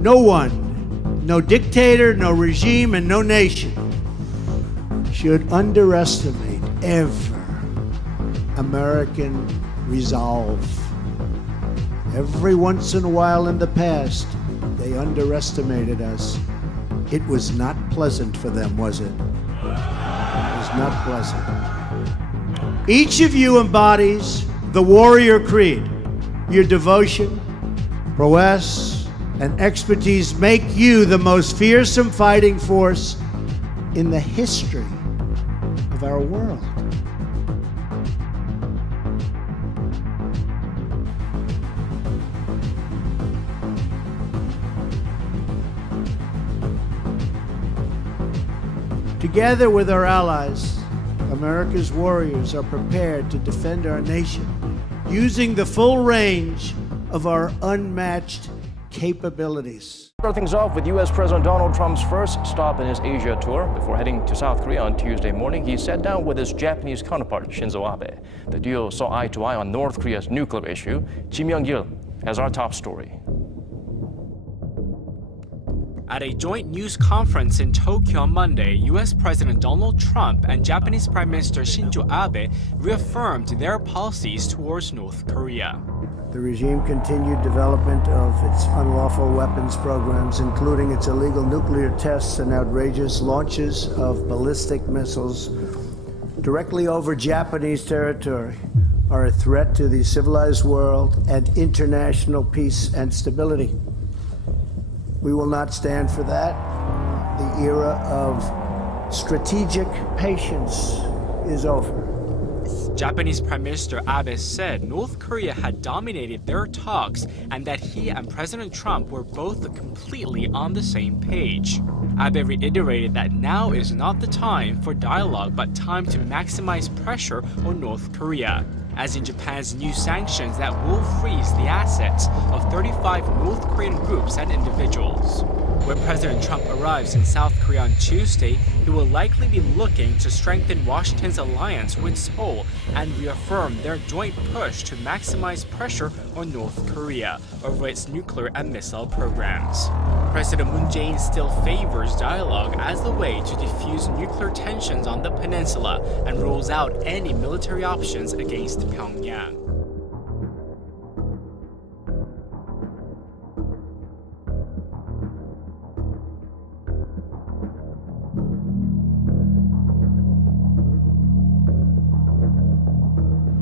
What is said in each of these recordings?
No one, no dictator, no regime, and no nation should underestimate ever American resolve. Every once in a while in the past, they underestimated us. It was not pleasant for them, was it? It was not pleasant. Each of you embodies the warrior creed. Your devotion, prowess, and expertise make you the most fearsome fighting force in the history of our world. Together with our allies, America's warriors are prepared to defend our nation using the full range of our unmatched capabilities. Start things off with U.S. President Donald Trump's first stop in his Asia tour. Before heading to South Korea on Tuesday morning, he sat down with his Japanese counterpart, Shinzō Abe. The duo saw eye to eye on North Korea's nuclear issue. Kim Young-gil has our top story. At a joint news conference in Tokyo on Monday, U.S. President Donald Trump and Japanese Prime Minister Shinzō Abe reaffirmed their policies towards North Korea. The regime continued development of its unlawful weapons programs, including its illegal nuclear tests and outrageous launches of ballistic missiles directly over Japanese territory, are a threat to the civilized world and international peace and stability. We will not stand for that. The era of strategic patience is over. Japanese Prime Minister Abe said North Korea had dominated their talks and that he and President Trump were both completely on the same page. Abe reiterated that now is not the time for dialogue, but time to maximize pressure on North Korea, as in Japan's new sanctions that will freeze the assets of 35 North Korean groups and individuals. When President Trump arrives in South Korea on Tuesday, he will likely be looking to strengthen Washington's alliance with Seoul and reaffirm their joint push to maximize pressure on North Korea over its nuclear and missile programs. President Moon Jae-in still favors dialogue as the way to defuse nuclear tensions on the peninsula and rules out any military options against Pyongyang.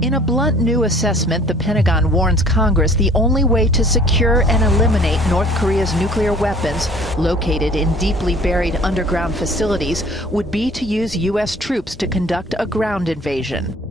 In a blunt new assessment, the Pentagon warns Congress the only way to secure and eliminate North Korea's nuclear weapons located in deeply buried underground facilities would be to use U.S. troops to conduct a ground invasion.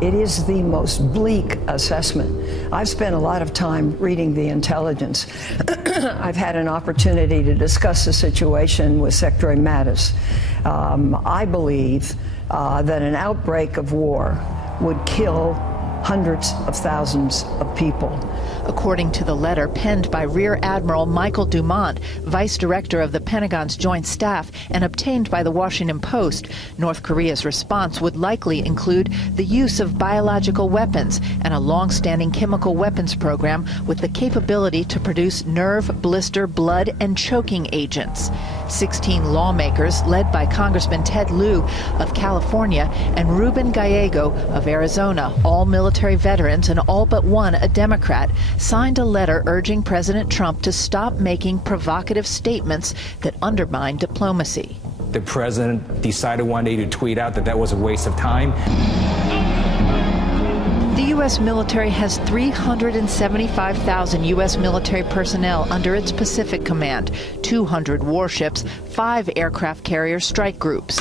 It is the most bleak assessment. I've spent a lot of time reading the intelligence. I've had an opportunity to discuss the situation with Secretary Mattis. I believe that an outbreak of war would kill hundreds of thousands of people. According to the letter penned by Rear Admiral Michael Dumont, Vice Director of the Pentagon's Joint Staff, and obtained by the Washington Post, North Korea's response would likely include the use of biological weapons and a long-standing chemical weapons program with the capability to produce nerve, blister, blood, and choking agents. 16 lawmakers, led by Congressman Ted Lieu of California and Ruben Gallego of Arizona, all military veterans and all but one a Democrat, signed a letter urging President Trump to stop making provocative statements that undermine diplomacy. The president decided one day to tweet out that that was a waste of time. The U.S. military has 375,000 U.S. military personnel under its Pacific Command, 200 warships, 5 aircraft carrier strike groups.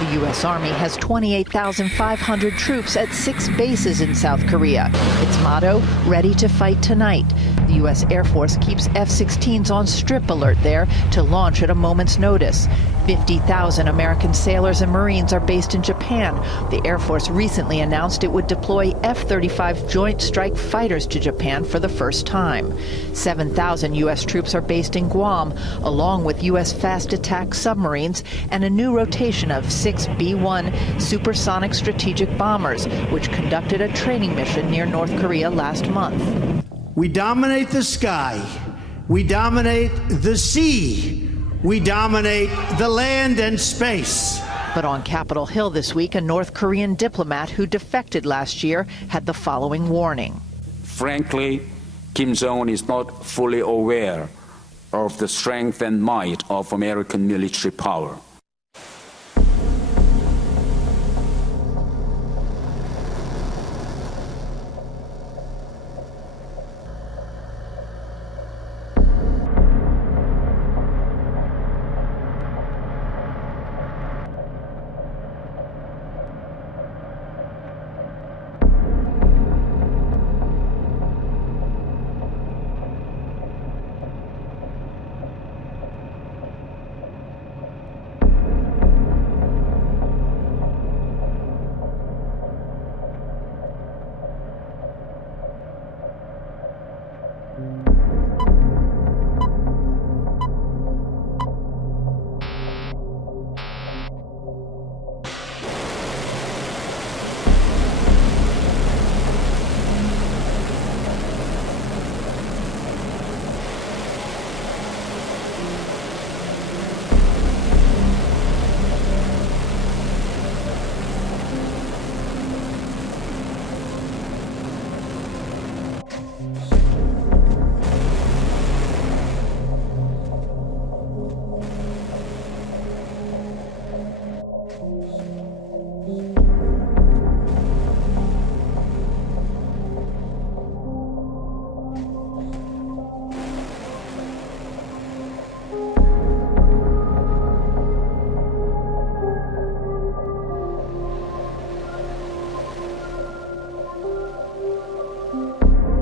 The U.S. Army has 28,500 troops at 6 bases in South Korea. Its motto, ready to fight tonight. The U.S. Air Force keeps F-16s on strip alert there to launch at a moment's notice. 50,000 American sailors and Marines are based in Japan. The Air Force recently announced it would deploy F-35 Joint Strike Fighters to Japan for the first time. 7,000 U.S. troops are based in Guam, along with U.S. fast attack submarines and a new rotation of 6 B-1 supersonic strategic bombers, which conducted a training mission near North Korea last month. We dominate the sky. We dominate the sea. We dominate the land and space. But on Capitol Hill this week, a North Korean diplomat who defected last year had the following warning. Frankly, Kim Jong-un is not fully aware of the strength and might of American military power.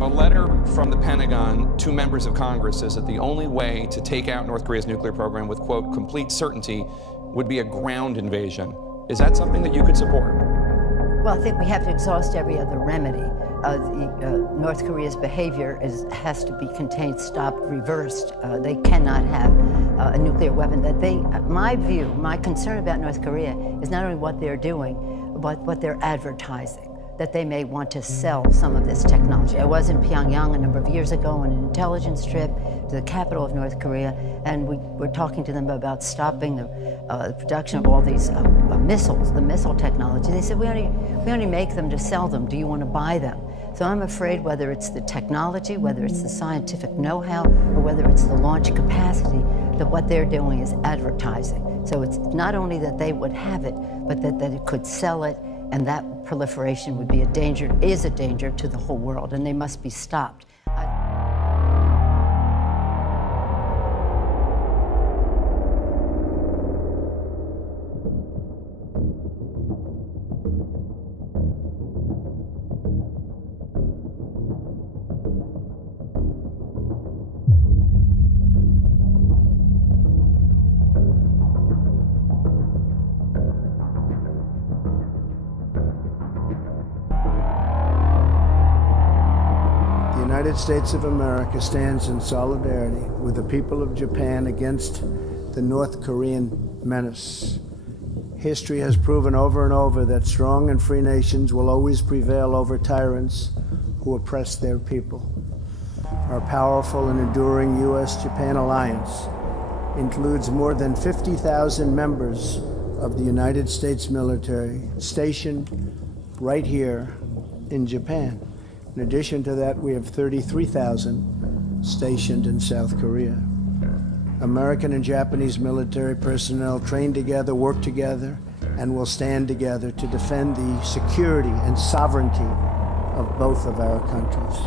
A letter from the Pentagon to members of Congress says that the only way to take out North Korea's nuclear program with, quote, complete certainty would be a ground invasion. Is that something that you could support? Well, I think we have to exhaust every other remedy. North Korea's behavior has to be contained, stopped, reversed. They cannot have a nuclear weapon. My view, my concern about North Korea is not only what they're doing, but what they're advertising, that they may want to sell some of this technology. I was in Pyongyang a number of years ago on an intelligence trip to the capital of North Korea, and we were talking to them about stopping the production of all these missiles, the missile technology. They said, we only make them to sell them. Do you want to buy them? So I'm afraid whether it's the technology, whether it's the scientific know-how, or whether it's the launch capacity, that what they're doing is advertising. So it's not only that they would have it, but that it could sell it, and that proliferation would be a danger, is a danger to the whole world, and they must be stopped. The United States of America stands in solidarity with the people of Japan against the North Korean menace. History has proven over and over that strong and free nations will always prevail over tyrants who oppress their people. Our powerful and enduring U.S.-Japan alliance includes more than 50,000 members of the United States military stationed right here in Japan. In addition to that, we have 33,000 stationed in South Korea. American and Japanese military personnel train together, work together, and will stand together to defend the security and sovereignty of both of our countries.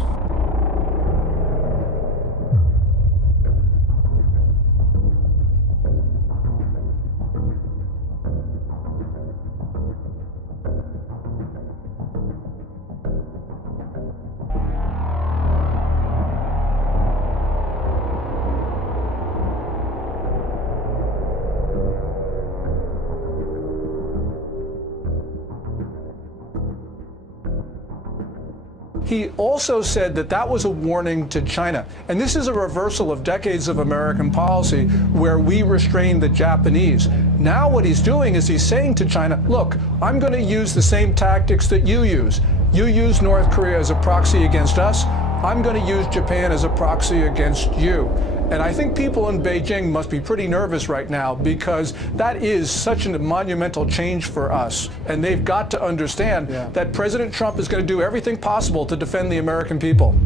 He also said that that was a warning to China. And this is a reversal of decades of American policy where we restrained the Japanese. Now what he's doing is he's saying to China, look, I'm going to use the same tactics that you use. You use North Korea as a proxy against us. I'm going to use Japan as a proxy against you. And I think people in Beijing must be pretty nervous right now because that is such a monumental change for us. And they've got to understand that President Trump is going to do everything possible to defend the American people.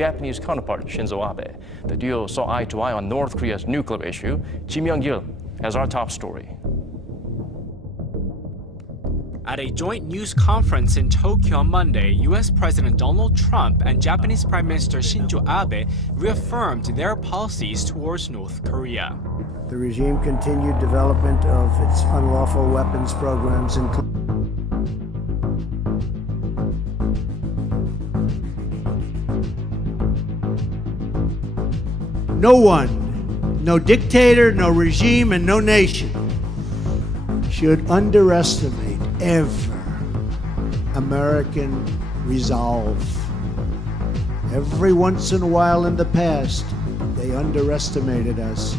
Japanese counterpart Shinzō Abe. The duo saw eye to eye on North Korea's nuclear issue. Ji Myung-gil has our top story. At a joint news conference in Tokyo on Monday, U.S. President Donald Trump and Japanese Prime Minister Shinzō Abe reaffirmed their policies towards North Korea. The regime continued development of its unlawful weapons programs, including no one, no dictator, no regime, and no nation should underestimate ever American resolve. Every once in a while in the past, they underestimated us.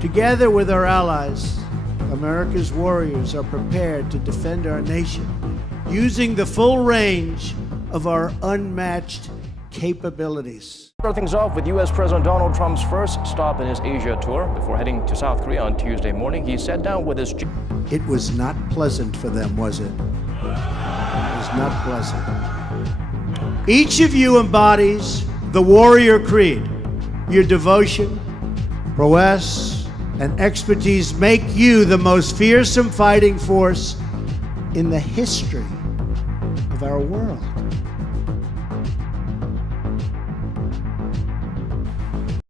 Together with our allies, America's warriors are prepared to defend our nation using the full range of our unmatched capabilities. Start things off with U.S. President Donald Trump's first stop in his Asia tour. Before heading to South Korea on Tuesday morning, he sat down with his... It was not pleasant for them, was it? It was not pleasant. Each of you embodies the warrior creed. Your devotion, prowess, and expertise make you the most fearsome fighting force in the history of our world.